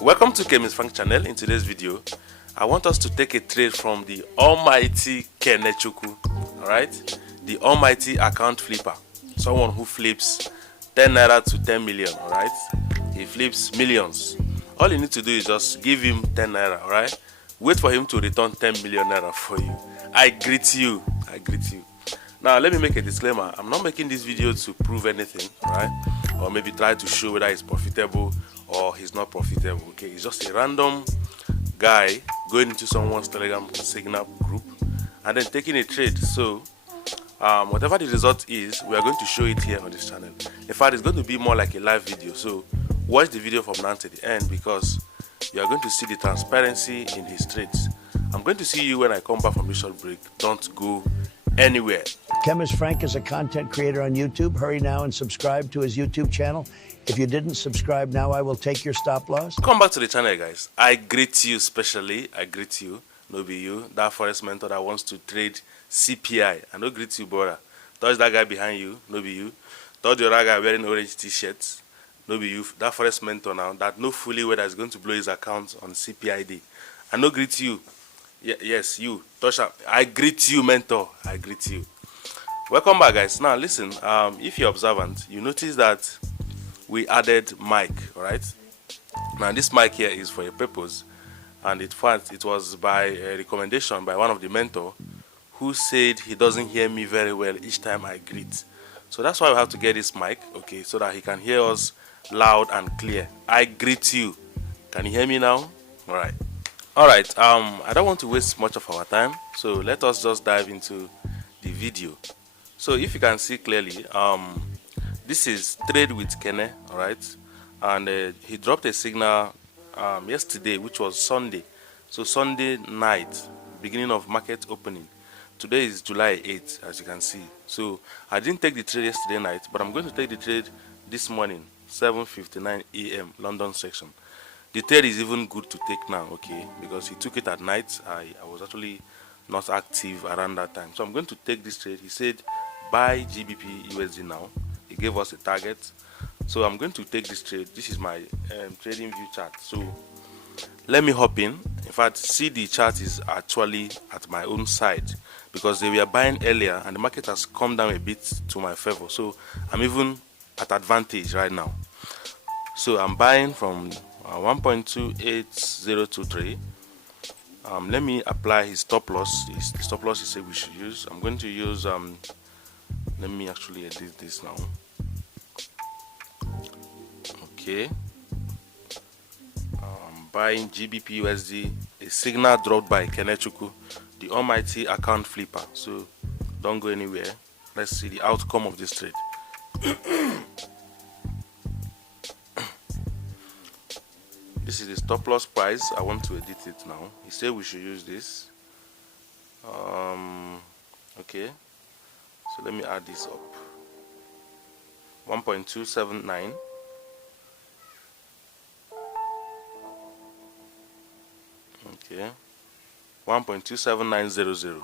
Welcome to Kene's Frank channel. In today's video, I want us to take a trade from the almighty Kene. Alright, the almighty account flipper, someone who flips 10 naira to 10 million. Alright, he flips millions. All you need to do is just give him 10 naira. Alright, wait for him to return 10 million naira for you. I greet you. Now let me make a disclaimer. I'm not making this video to prove anything, alright, or maybe try to show whether it's profitable or he's not profitable. Okay, it's just a random guy going into someone's Telegram signal group and then taking a trade. So whatever the result is, we are going to show it here on this channel. In fact, it's going to be more like a live video, so watch the video from now to the end because you are going to see the transparency in his trades. I'm going to see you when I come back from this short break. Don't go anywhere. Chemist Frank is a content creator on YouTube. Hurry now and subscribe to his YouTube channel. If you didn't subscribe now, I will take your stop loss. Come back to the channel, guys. I greet you specially. I greet you. No be you, that forex mentor that wants to trade CPI. I don't greet you, brother. Touch that guy behind you. No be you. Touch the other guy wearing orange t-shirts. No be you. That forex mentor now that know fully whether he's going to blow his account on CPI day. I no greet you. Yes, you. Touch up. I greet you, mentor. I greet you. Welcome back, guys. Now listen, if you're observant, you notice that we added mic. All right, now this mic here is for a purpose, and in fact it was by a recommendation by one of the mentor who said he doesn't hear me very well each time I greet. So that's why we have to get this mic, okay, so that he can hear us loud and clear. I greet you. Can you hear me now? All right, I don't want to waste much of our time, so let us just dive into the video. So if you can see clearly, this is trade with Kene, all right, and he dropped a signal yesterday, which was Sunday. So Sunday night, beginning of market opening. Today is July 8th, as you can see. So I didn't take the trade yesterday night, but I'm going to take the trade this morning, 7:59 a.m. London section. The trade is even good to take now, okay, because he took it at night. I was actually not active around that time, so I'm going to take this trade. He said buy GBPUSD now. He gave us a target, so I'm going to take this trade. This is my trading view chart, so let me hop in. In fact, see, the chart is actually at my own side because they were buying earlier and the market has come down a bit to my favor, so I'm even at advantage right now. So I'm buying from 1.28023. Let me apply his stop loss. The stop loss he said we should use. I'm going to use let me actually edit this now. Okay, buying GBPUSD, a signal dropped by Kene, the almighty account flipper. So don't go anywhere. Let's see the outcome of this trade. This is the stop loss price. I want to edit it now. He said we should use this. Okay, so let me add this up. 1.279. Okay, 1.27900.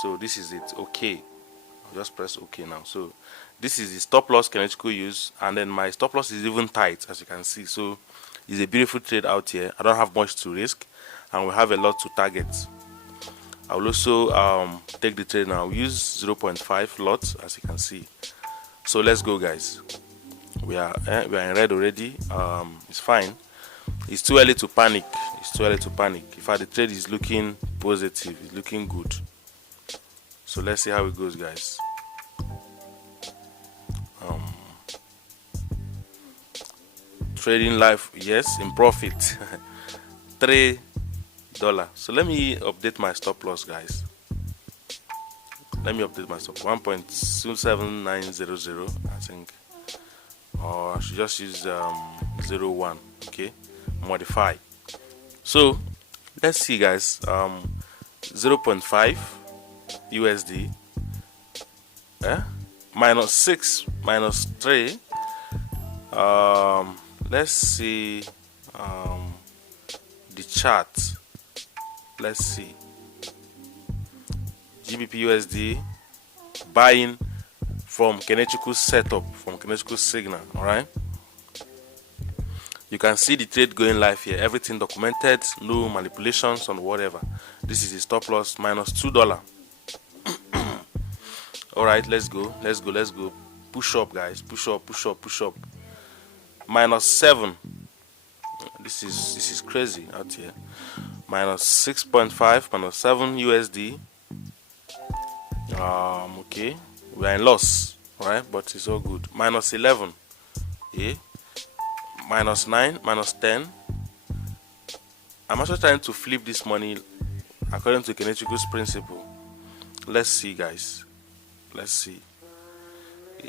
So this is it. Okay, I'll just press OK now. So this is the stop loss Kene use, and then my stop loss is even tight, as you can see. So it's a beautiful trade out here. I don't have much to risk, and we have a lot to target. I will also take the trade now. I'll use 0.5 lots, as you can see. So let's go, guys. We are in red already. It's fine. It's too early to panic. It's too early to panic. In fact, the trade is looking positive. It's looking good. So let's see how it goes, guys. Trading live, yes, in profit. $3. So let me update my stop loss, guys. Let me update my stop. 1.27900, I think, or I should just use 01. Okay, modify. So let's see, guys. 0.5 USD, minus 6 minus 3. Let's see the chart. Let's see GBPUSD buying from Kene setup, from Kene signal. All right, You can see the trade going live here. Everything documented, no manipulations on whatever. This is the stop loss minus $2. All right, let's go. Push up, guys. Push up. Minus 7. This is crazy out here. Minus 6.5, minus 7 USD. Okay, we are in loss, right? But it's all good. Minus 11. Yeah. Minus 9, minus 10. I'm also trying to flip this money according to Kenechiku's principle. Let's see, guys. Let's see.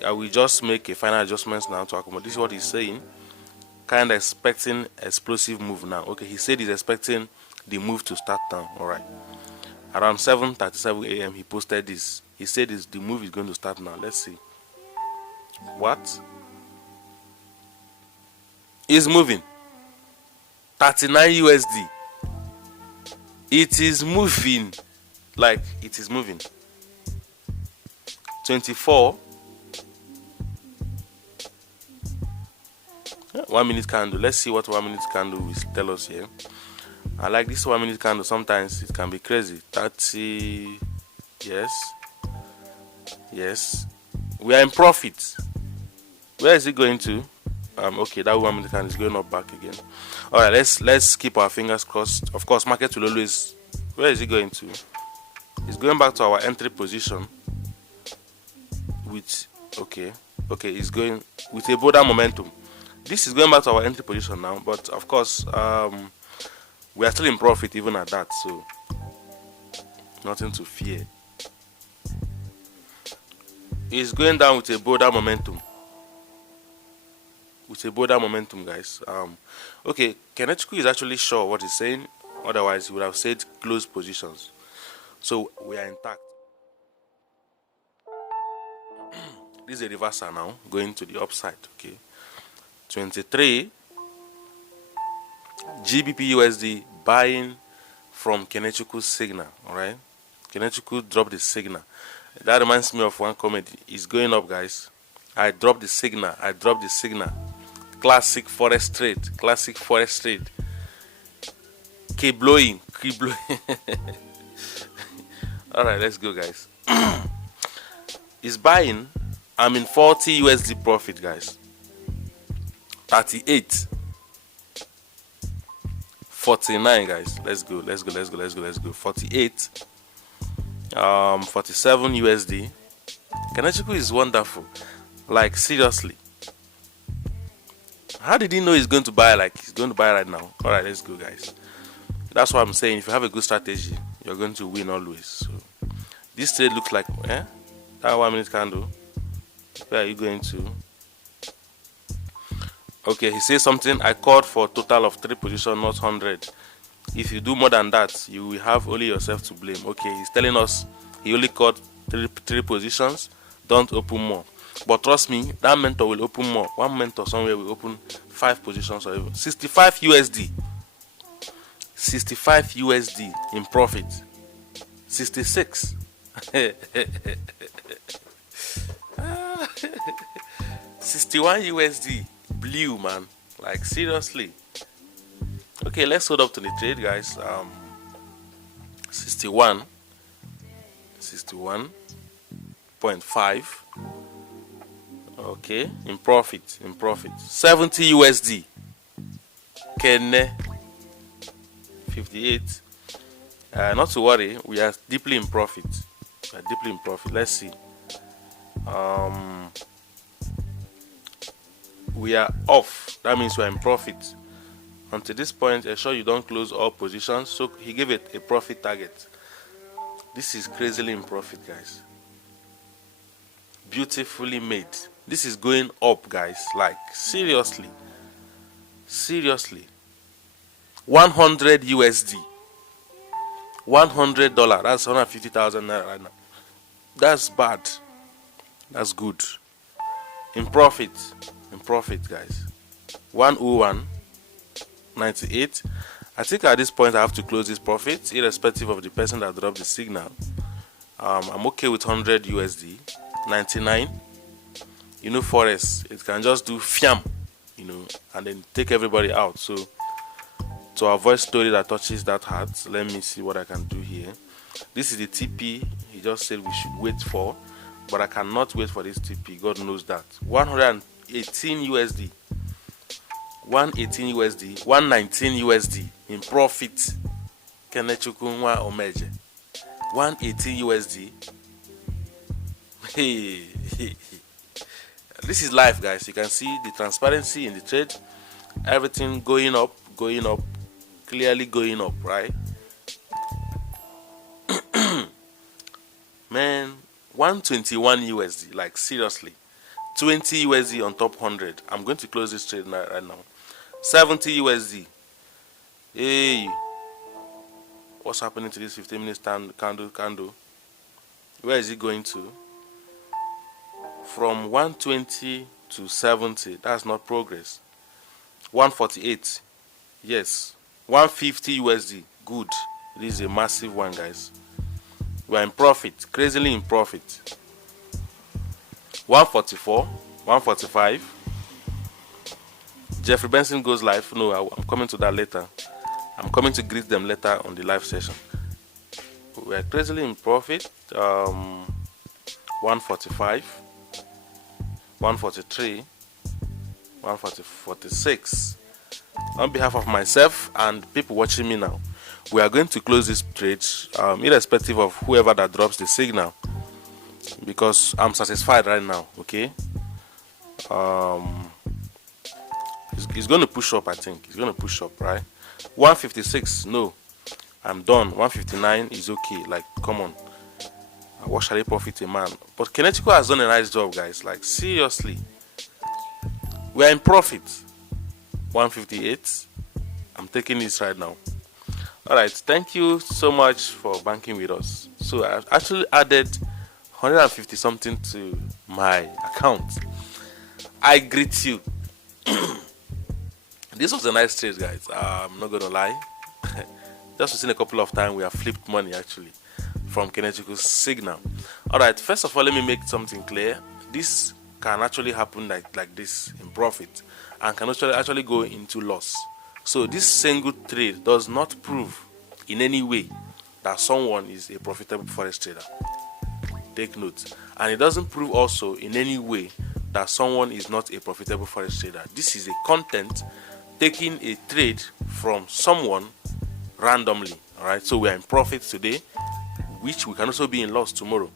I will just make a final adjustments now to accommodate. This is what he's saying. Kind of expecting explosive move now. Okay, he said he's expecting the move to start now. All right. Around 7:37 a.m. he posted this. He said the move is going to start now. Let's see. What? Is moving. 39 USD. It is moving. Like it is moving. 24. 1 minute candle. Let's see what 1 minute candle will tell us here. I like this 1 minute candle. Sometimes it can be crazy. 30. Yes. We are in profit. Where is it going to? Okay, that 1 minute candle is going up back again. All right, let's keep our fingers crossed. Of course, market will always. Where is it going to? It's going back to our entry position. With it's going with a bolder momentum. This is going back to our entry position now, but of course, we are still in profit even at that, so nothing to fear. It's going down with a bolder momentum. Guys. Okay, Kenechiku is actually sure what he's saying. Otherwise, he would have said close positions. So we are intact. This is a reversal now, going to the upside. Okay, 23 GBPUSD buying from Kenechiku's signal. All right, Kenechiku dropped the signal. That reminds me of one comment. It's going up, guys. I dropped the signal. Classic forex trade. Keep blowing. All right, let's go, guys. It's buying. I'm in 40 USD profit, guys. 38. 49, guys. Let's go. 48. 47 USD. Kenechiku is wonderful. Like, seriously. How did he know he's going to buy? Like, he's going to buy right now. All right, let's go, guys. That's what I'm saying. If you have a good strategy, you're going to win always. So this trade looks like that 1 minute candle. Where are you going to? Okay, he says something. I called for a total of 3 positions, not 100. If you do more than that, you will have only yourself to blame. Okay, he's telling us he only called 3 positions. Don't open more. But trust me, that mentor will open more. One mentor somewhere will open 5 positions or even 65 USD. 65 USD in profit. 66. 61 USD. Blue, man. Like, seriously. Okay, let's hold up to the trade, guys. 61.5. Okay, in profit. 70 USD. Kene. 58. Not to worry, we are deeply in profit. Let's see. We are off. That means we are in profit. Until this point, ensure you don't close all positions. So he gave it a profit target. This is crazily in profit, guys. Beautifully made. This is going up, guys. Like, seriously. 100 USD. $100. That's 150,000 naira right now. That's bad. That's good. In profit, guys. 101.98. I think at this point I have to close this profit, irrespective of the person that dropped the signal. I'm okay with 100 USD. 99. You know, forex, it can just do fiam. you know, and then take everybody out. So to avoid story that touches that heart, let me see what I can do here. This is the TP he just said we should wait for, but I cannot wait for this TP. God knows that. 118 USD, 118 USD, 119 USD in profit. Kene Chukunwa Omeje, 118 USD. Hey, this is life, guys. You can see the transparency in the trade. Everything going up, clearly going up, right? Man, 121 USD, like seriously. 20 USD on top 100. I'm going to close this trade right now. 70 USD. Hey, what's happening to this 15-minute candle? Where is it going to? From 120 to 70. That's not progress. 148. Yes. 150 USD. Good. This is a massive one, guys. We are in profit. Crazily in profit. 144. 145. Jeffrey Benson goes live. No, I'm coming to that later. I'm coming to greet them later on the live session. We are crazily in profit. 145. 143. 146. On behalf of myself and people watching me now, we are going to close this trade, irrespective of whoever that drops the signal, because I'm satisfied right now. Okay. He's going to push up. I think he's going to push up, right? 156. No, I'm done. 159 is okay. Like, come on. What shall I profit a man? But Kinetico has done a nice job, guys. Like, seriously, we are in profit. 158. I'm taking this right now. Alright, thank you so much for banking with us. So I've actually added 150 something to my account. I greet you. This was a nice trade, guys. I'm not gonna lie. Just within a couple of times we have flipped money actually from Kinetico's signal. Alright, first of all, let me make something clear. This can actually happen like this in profit and can actually go into loss. So this single trade does not prove in any way that someone is a profitable forex trader. Take note. And it doesn't prove also in any way that someone is not a profitable forex trader. This is a content taking a trade from someone randomly. Alright, so we are in profit today, which we can also be in loss tomorrow.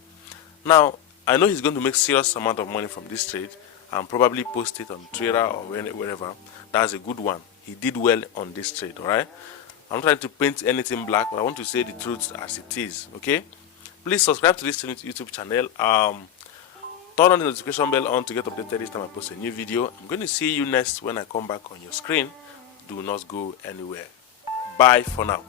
Now, I know he's going to make serious amount of money from this trade and probably post it on Twitter or wherever. That's a good one. He did well on this trade, alright? I'm not trying to paint anything black, but I want to say the truth as it is, okay? Please subscribe to this YouTube channel. Turn on the notification bell on to get updated each time I post a new video. I'm going to see you next when I come back on your screen. Do not go anywhere. Bye for now.